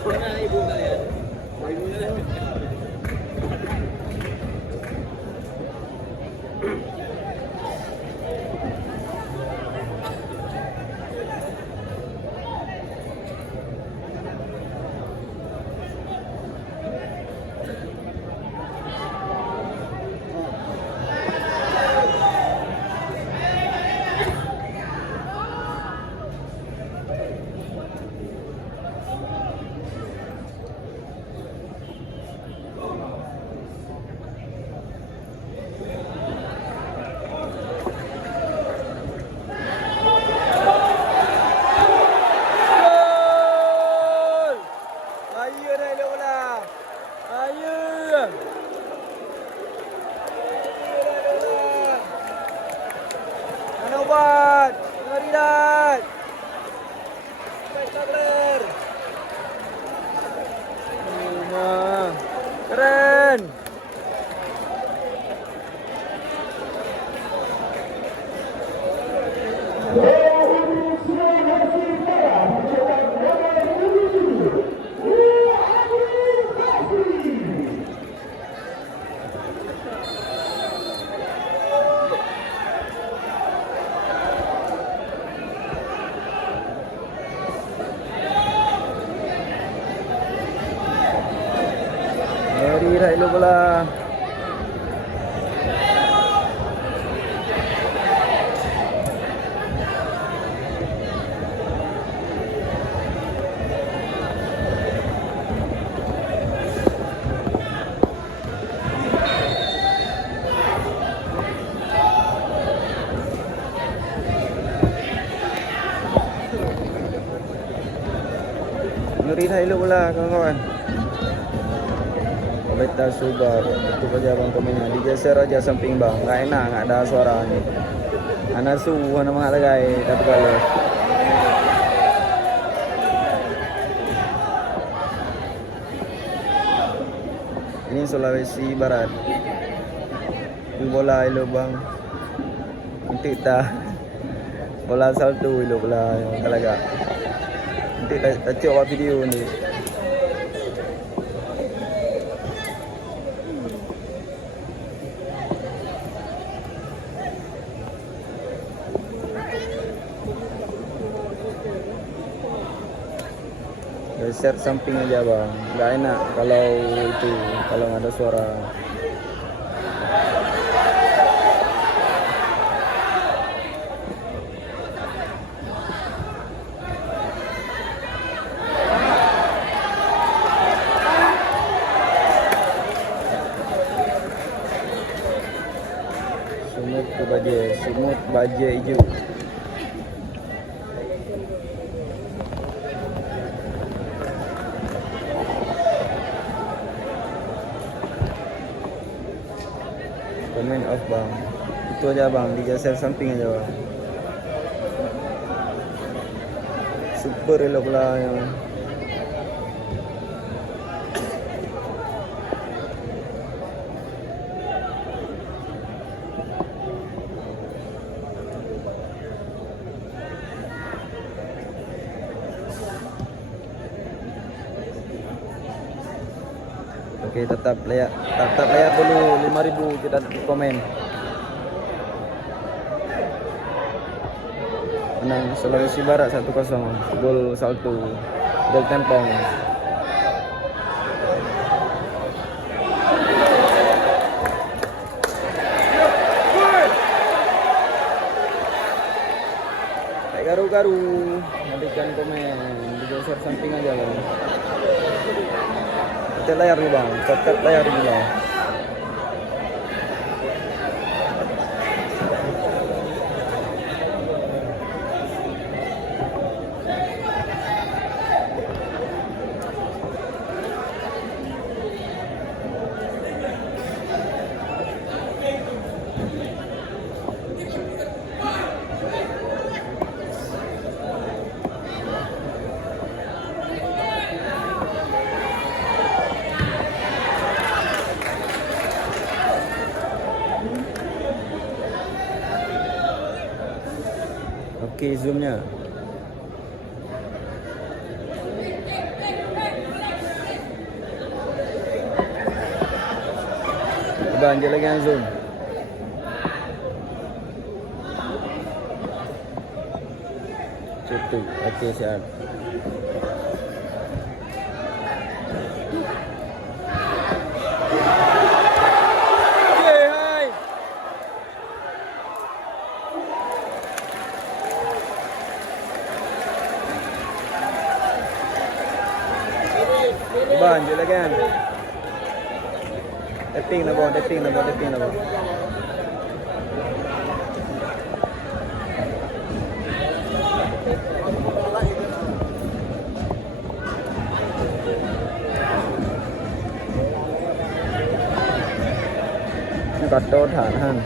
Mana ibu kalian? Ibunya. Buat Ngeridat spektakuler keren. Ngeridat lu bola. Ngeridat lu bola kawan-kawan. Beta Subar itu aja bang komennya digeser aja samping bang, nggak enak, nggak ada suaranya. Anak su anak mga lagay tapi kalau ini Sulawesi Barat itu bola ilo bang nanti ta bola salto ilo bola yang talaga nanti ta coba video ni. Geser samping aja bang, nggak enak kalau itu kalau nggak ada suara. Sumut baje hijau. Komen off bang, itu aja bang, digeser samping aja bang. Super elok lah yang oke, tetap layak dulu 5.000 kita komen. Menang Sulawesi Barat 1-0, gol salto, gol tempong. Kayak garu-garu, nantikan komen, digeser samping aja bang. Cat layar nih bang, cat layar dulu bang. Oke, zoomnya. Banjir lagi yang zoom. Situ. Okey, siap. Okey, hai. Banjir lagi kan. Tapping na bawah. Kato thản han.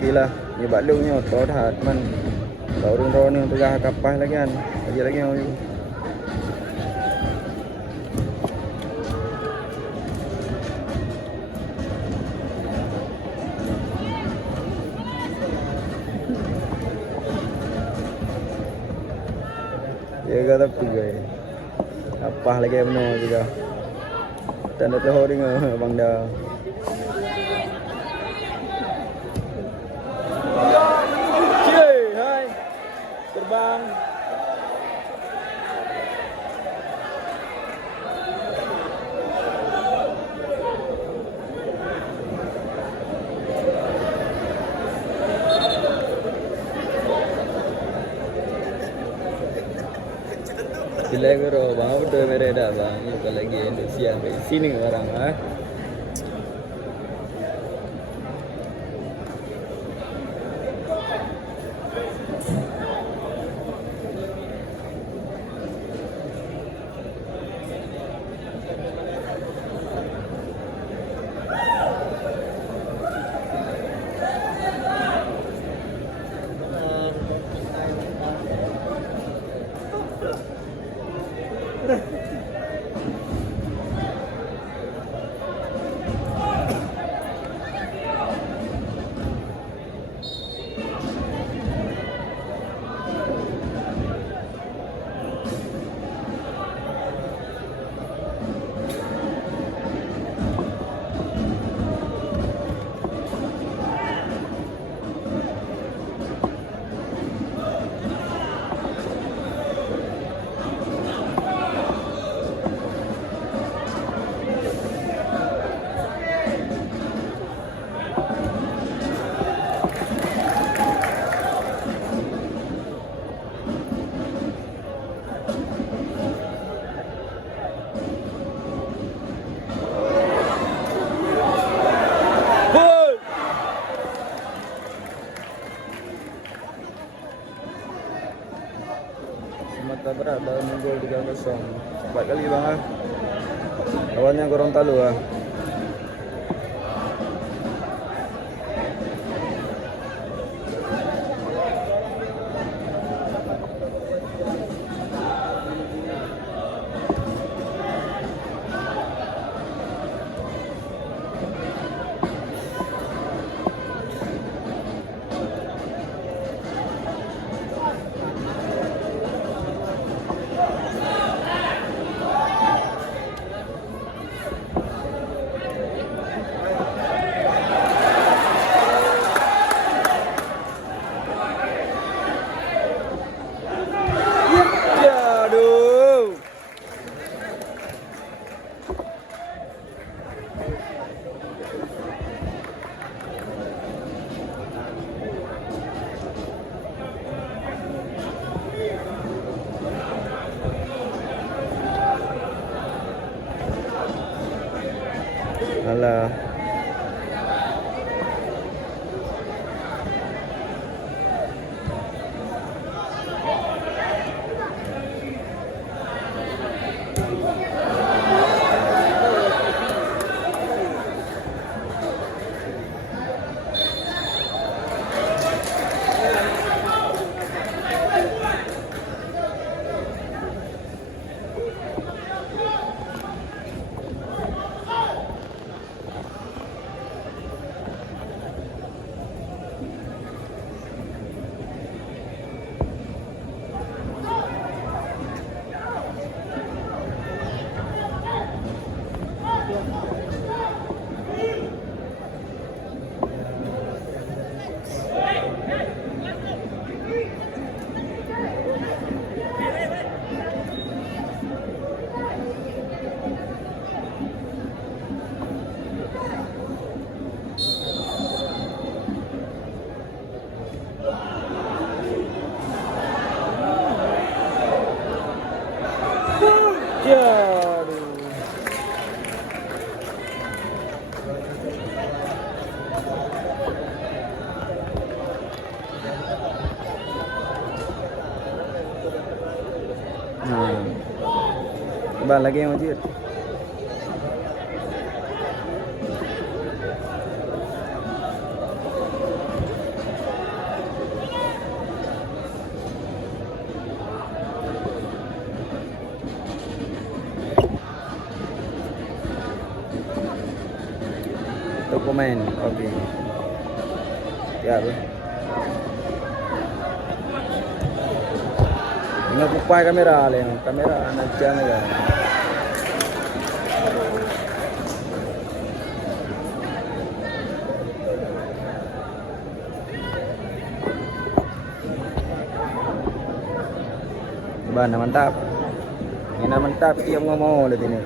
Gila, ni balunya to thản man. Baru ni tengah kapal lagi kan. Lagi yang ये गदा पी गए apa lagi benar juga dan ada holding bang dah hai terbang Gila bro, bang udah mereda bang. Ini lagi Indonesia sampai sini orang ah. Mata berat dah menggol 3-0. 4 kali bang ah. Lawannya Gorontalo ah. Alah. Aduh. Nah. Coba lagi yang wajib. Dokumen, oke. Ya, bro. Ingat lupa kamera, kamera anak jangan. Bana mantap. Ini mantap tiap ngomong lihat ini.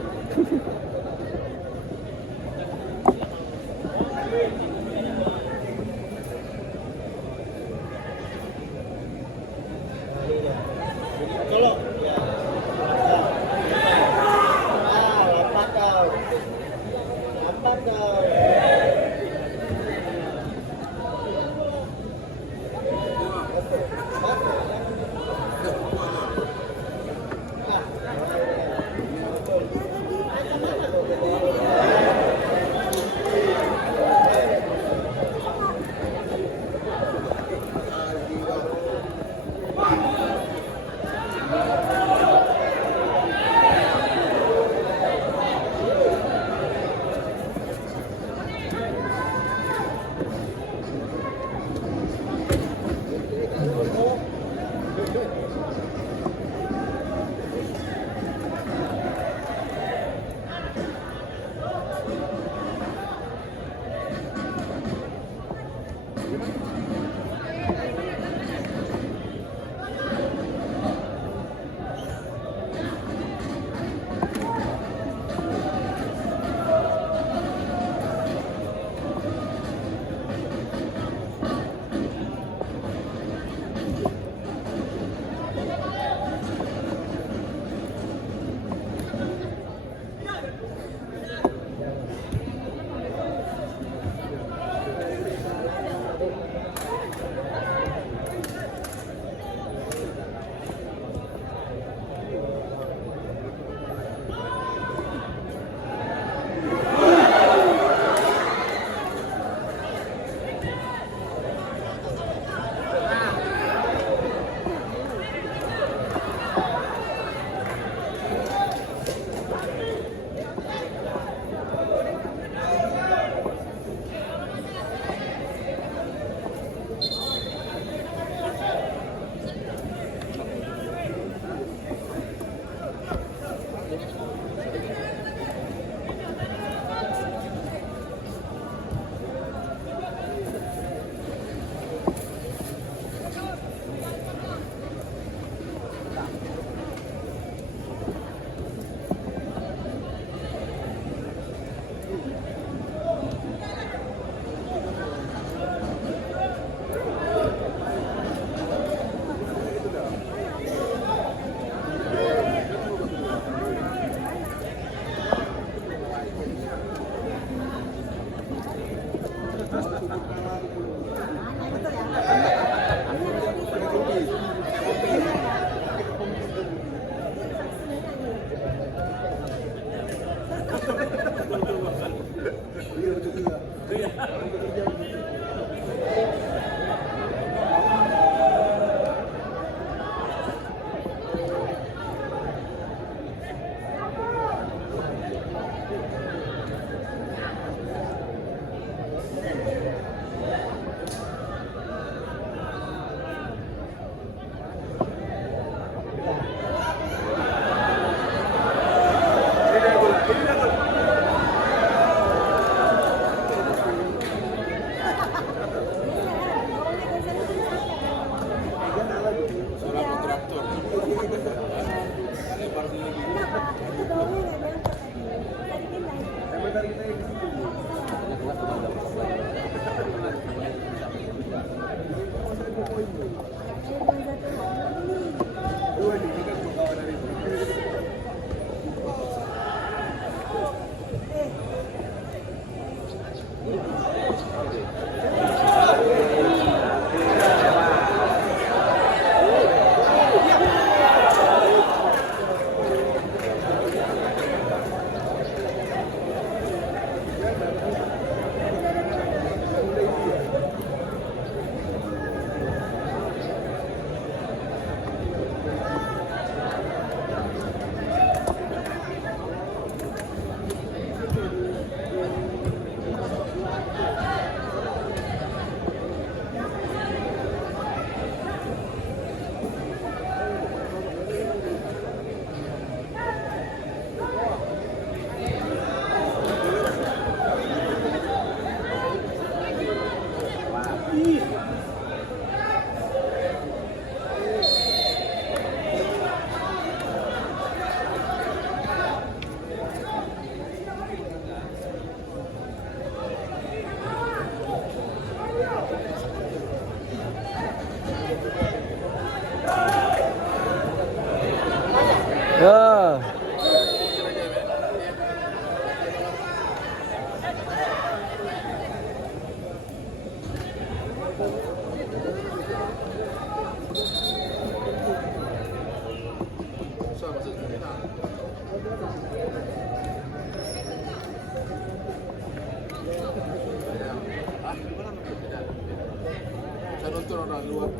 Saya nonton orang luar.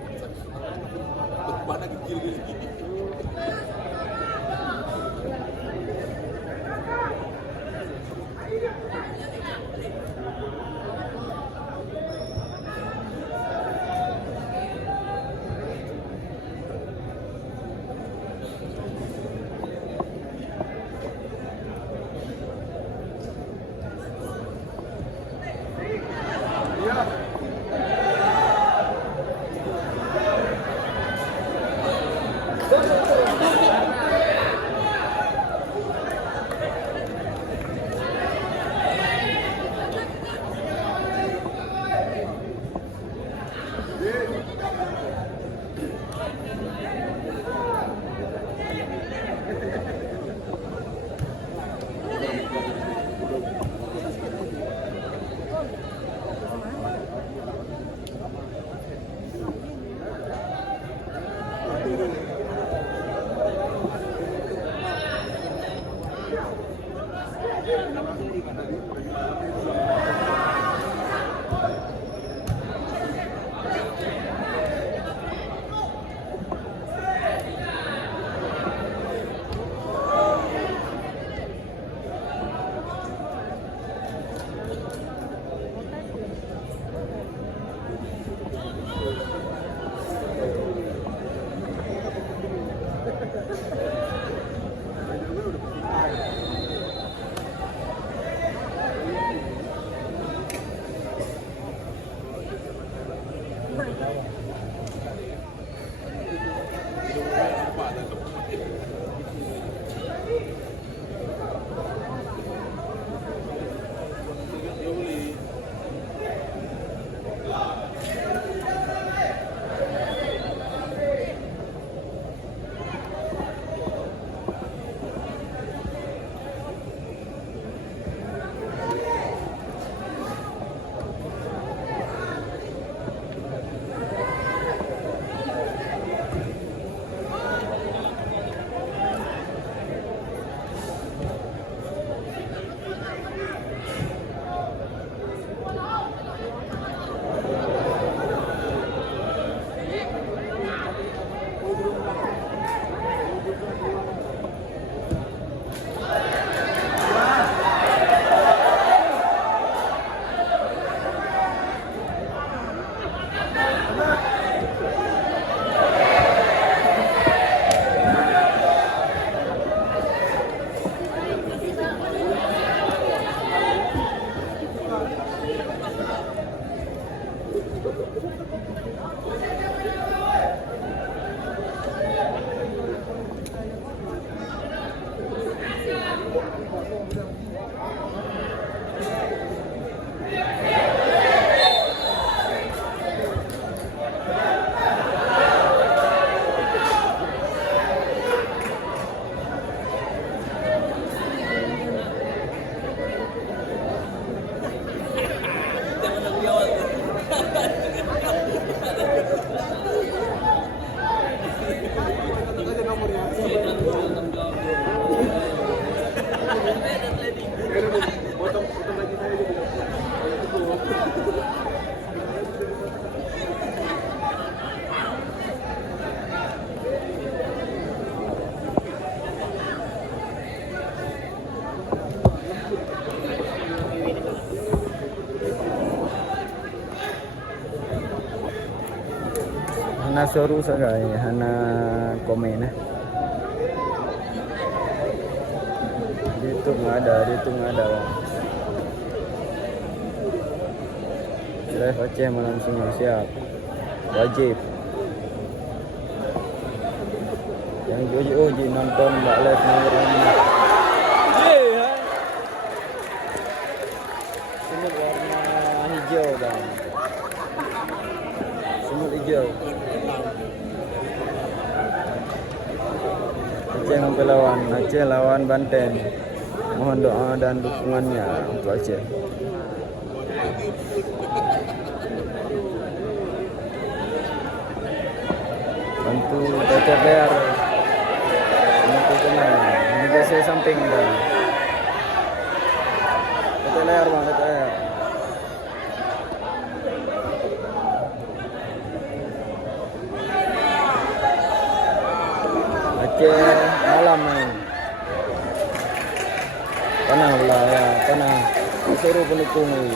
Mana kecil gini. Hana soru sagai, hana komen. Di itu nggak ada. Live Aceh malam semua siap, wajib. Yang uji nonton mbak live nomor ini. Semut warna hijau bang. Semut hijau. Aceh lawan Banten. Mohon doa dan dukungannya untuk Aceh. Bantu TTPR untuk kenal. Ini saya samping dah. tetek layar bang, tetek layar. Aceh malam ni. Panah pula ya, panah. Suruh pendukung ni.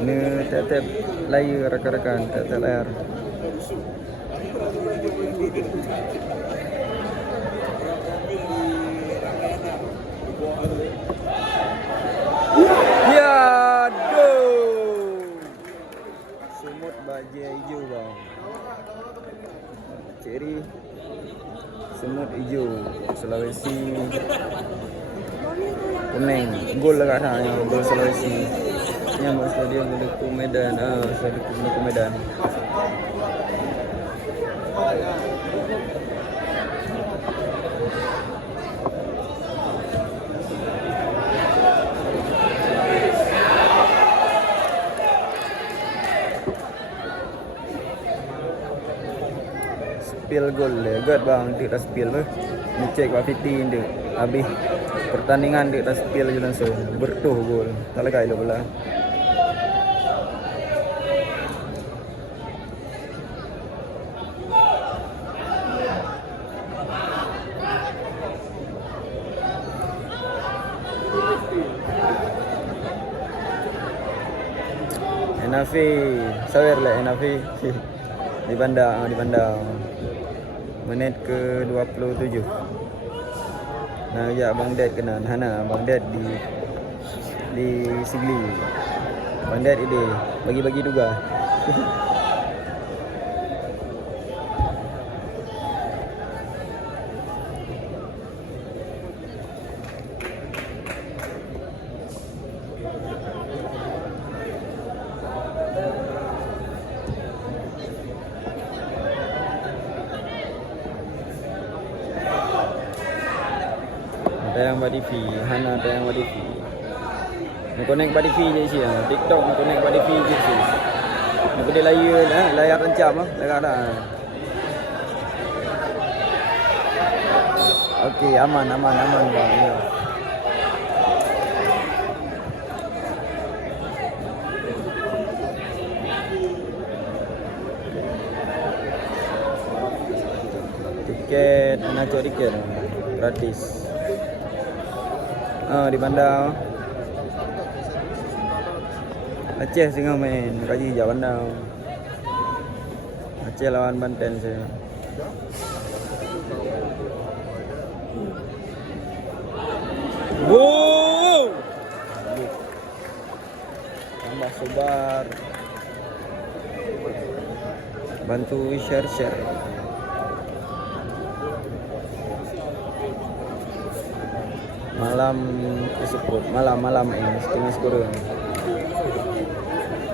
Ini tetep layar rekan-rekan, tetep layar. Ya, aduh. Semut baja hijau bang. Ceri semut hijau Sulawesi kuning. Gol lah kat sana, gol Sulawesi. Yang stadium Maluku Medan. Stadium Maluku Medan. Spill gol le. God bang, dia dah spill ke. Ni cek Pak Fiti dia. Habis pertandingan dia dah spill je langsung. Bertuh gol. Tak legai lo pula. Enafi, sawer lah Enafi. Di bandar. Menit ke 27. Nah, ya Bang Dad kena Hana, Bang Dad di Sigli. Bang Dad ide bagi-bagi tugas. Tayang Badi Fi, Hana tayang Badi Fi. Nak connect Badi Fi je isi ah. TikTok nak connect Badi Fi je isi. Nak boleh layar kencam ah, layar dah. Okey, aman bang. Ya. Tiket, nak cari tiket gratis. Di bandar Aceh tengah main kaji je bandar. Aceh lawan Banten saya. Wow. Tambah sebar. Bantu share. Malam tersebut, malam ini setengah sekurang.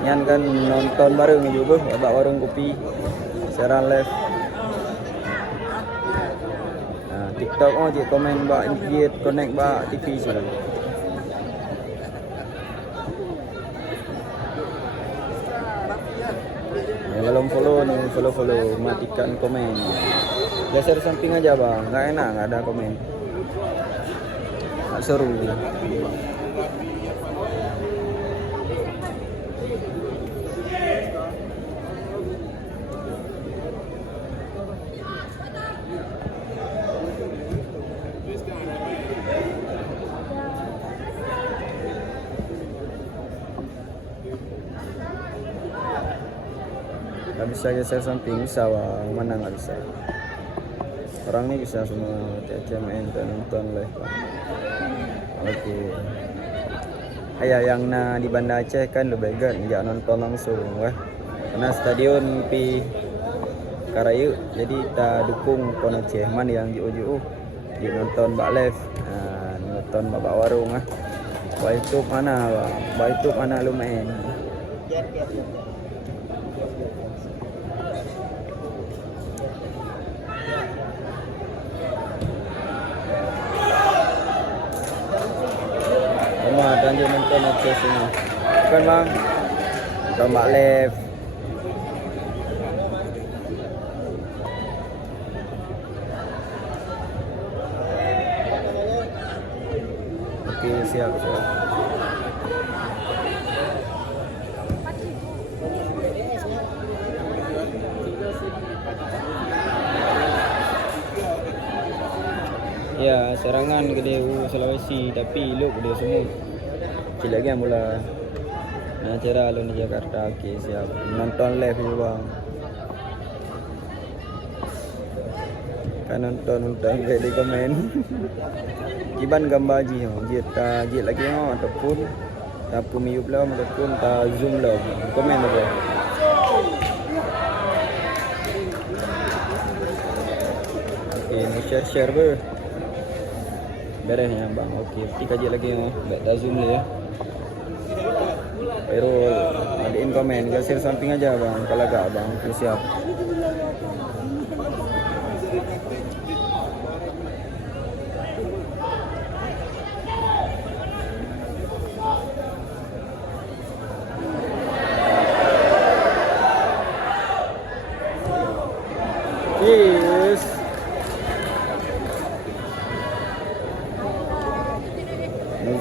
Nyan kan nonton bareng juga, abak warung kopi, siaran live. Nah, TikTok je komen bak invite connect bak TV sudah. Belum follow nih, follow, matikan komen. Geser samping aja bang, nggak enak nggak ada komen. Seru. Gak bisa geser samping, bisa bang. Mana nggak bisa? Orang ini bisa semua TCMN dan nonton live bang. Oke. Ayah yang di Banda Aceh kan lebih baik enggak nonton langsung wah. Karena stadion pi Karayu jadi kita dukung kon Aceh man yang jauh-jauh di nonton bak live. Nonton bak warung ah. Bak YouTube mana bang? Bak YouTube mana lu main? lanjut nonton akses ini. Bukan bang, tombak left. Oke, siap. Ya, serangan ke DU Sulawesi tapi elok dia semua. Kecil lagi yang mula. Nah, cara lawan di Jakarta. Okey, siap. Nonton live je bang. Kan nonton di komen. Kiban gambar je. Dia lagi ataupun tak miyup lah ataupun tak zoom lah. Komen apa? Okey, ni share ber. Beres ya bang. Okey, kita kaji lagi baik dah zoom dia. Pero adiin komen, share samping aja bang. Kalau agak bang, okay, siap. Yes.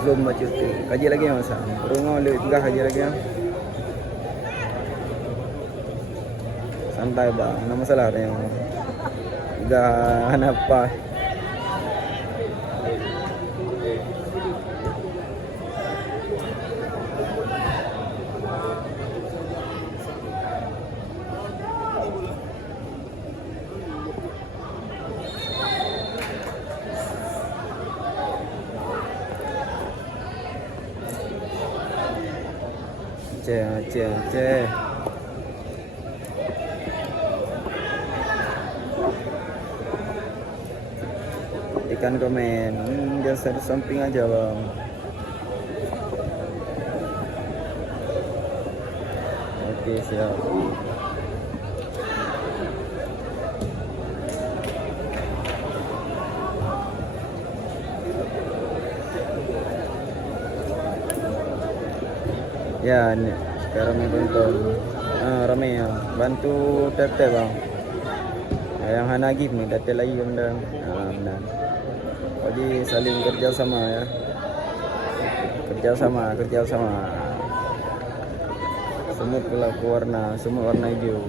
Zoom macam tu. Kaji lagi yang masa. Rumah boleh tinggal kaji lagi yang. Santai bang. Ada masalah ada yang. Dah apa? Cek. Tekan komen. Dia share samping aja bang. Okey, siap. Ya, ni sekarang nonton. Ramai ya. Bantu tete bang. Yang Hana give ni tete lagi benda. Benar. Jadi saling kerjasama ya. Kerjasama. Semua pelaku warna, semua warna hijau.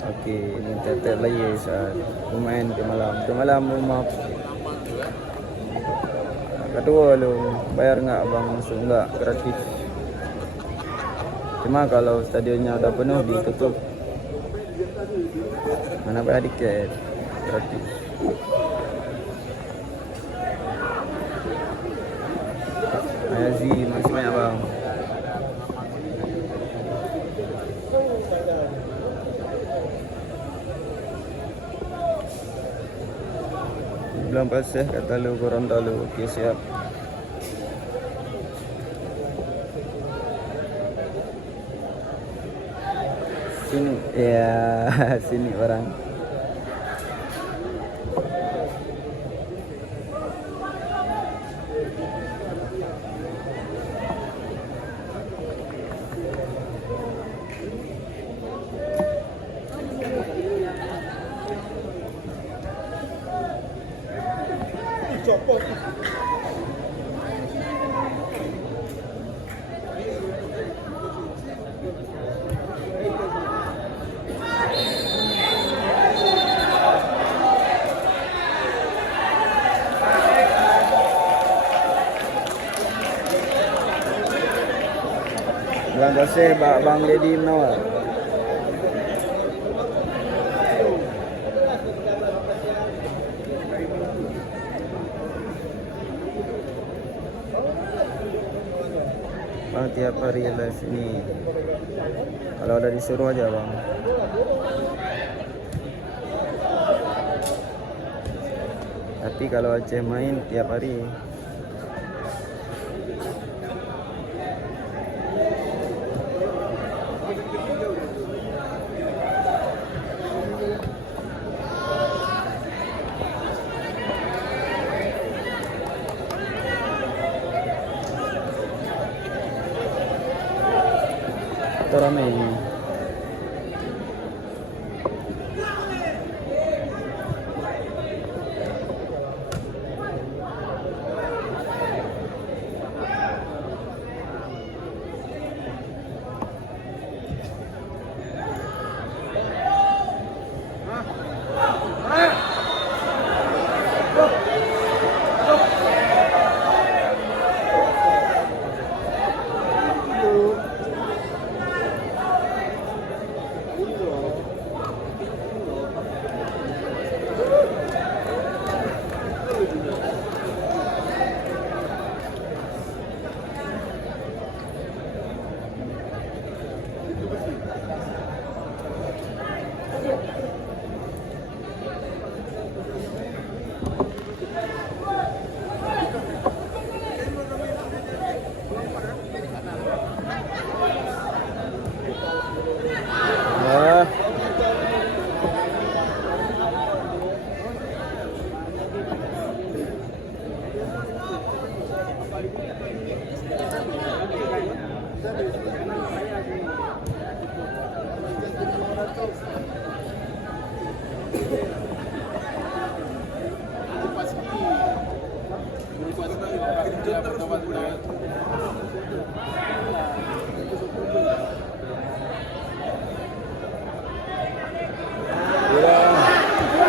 Okey, ini tete lagi saat lumayan ke malam rumah. Kedua lu bayar enggak bang, masuk enggak gratis. Cuma kalau stadionnya udah penuh ditutup. Mana bayar tiket gratis. Ayazi masih banyak bang. Belum pasal kata lu Gorontalo. Okey, siap. Sini ya, sini orang. Copot. Terima kasih Bang Dedi Menawar. Bang tiap hari ada sini. Kalau ada disuruh aja bang. Tapi kalau Aceh main tiap hari. Atau rame. Ya.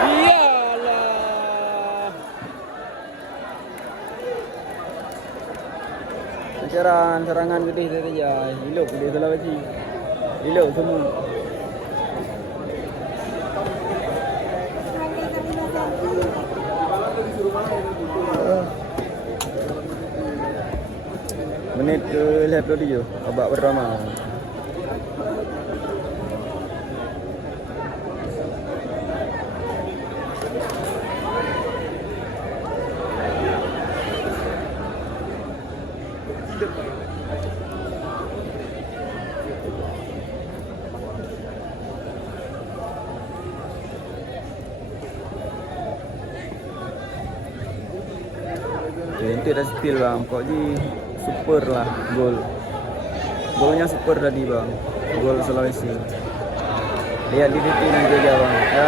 Iyalah. Serangan gede tadi ya. Hilop dia Sulawesi. Hilop semua. Menit ke 57 babak pertama. Itu dah steal bang, kok di super lah gol. Golnya super tadi bang, gol Sulawesi. Lihat di TV nanti aja bang, ya.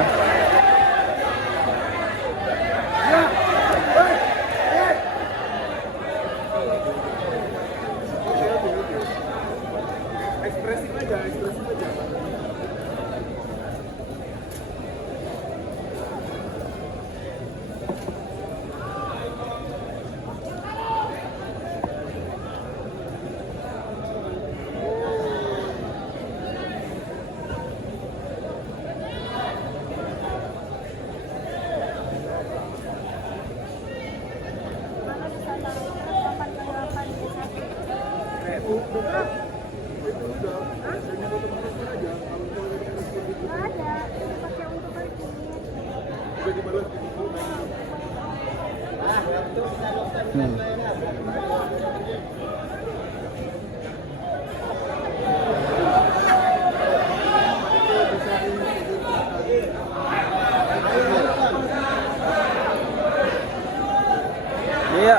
Ekspresif aja. Iya.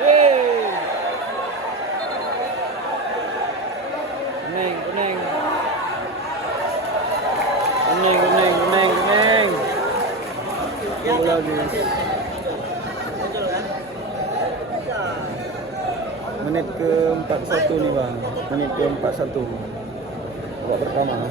Hey. Kuning, kuning. Kuning, kuning, kuning, kuning. Bola guys. Menit ke-41 nih bang. Menit ke-41. Babak pertama.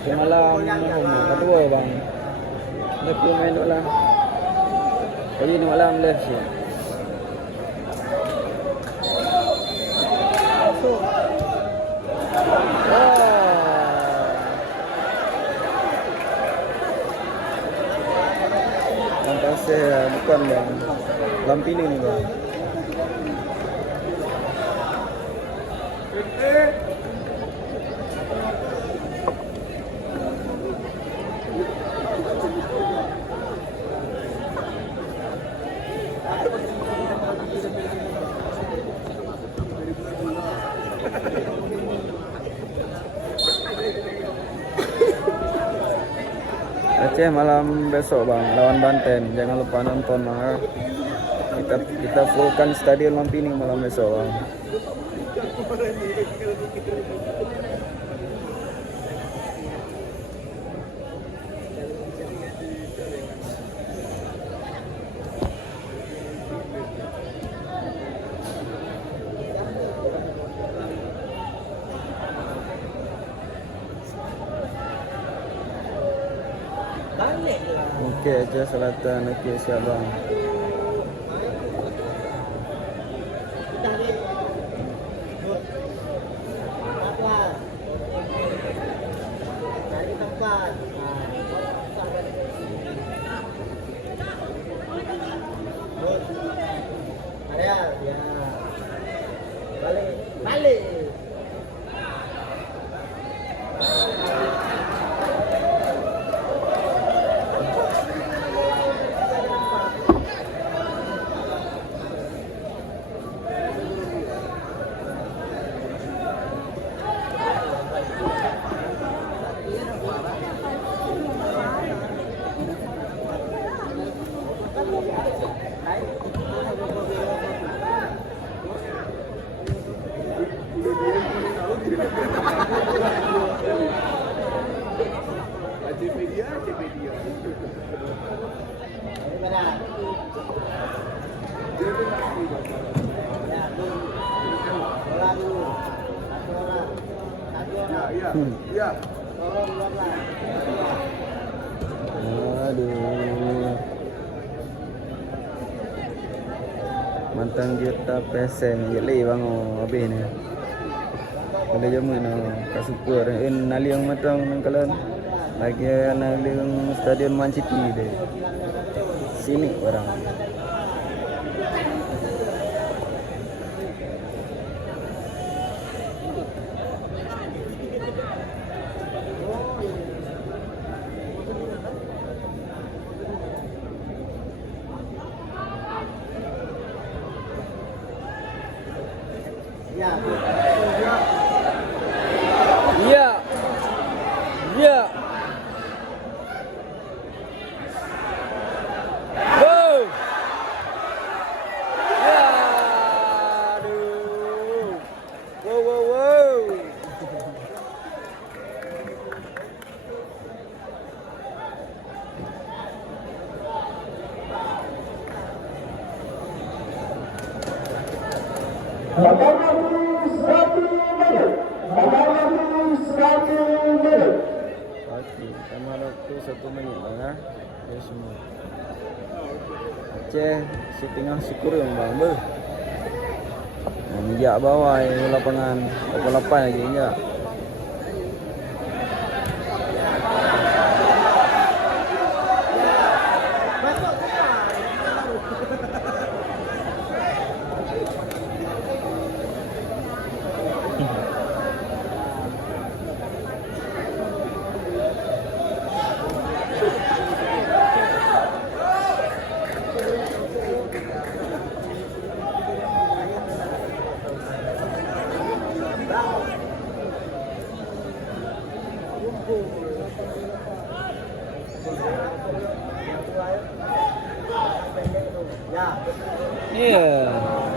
Semalam kedua bang. Lepas main dulu lah. Jadi ni malam left sih. Saya bukan bang. Lampini ni bang. Aceh malam besok bang lawan Banten. Jangan lupa nonton bang. Kita fullkan stadion Lampini malam besok bang. Okey, Aceh Selatan. Okey, siap bang. Balik. Ya. Aduh. Mantan kita pesen jeli bang habis ni. Ada jamu no kat super nali yang matang nang kalan. Lagi nali yang stadion Man City dia. Sini orang. Ya. Ya. Ya. Go. Ya. Aduh. Wow wow wow. Okey, tambah waktu 1 minit bang ya. Okay, semua. Aceh si tengah syukur yang bang ber. Injak bawah lapangan 88 lagi injak. Yeah.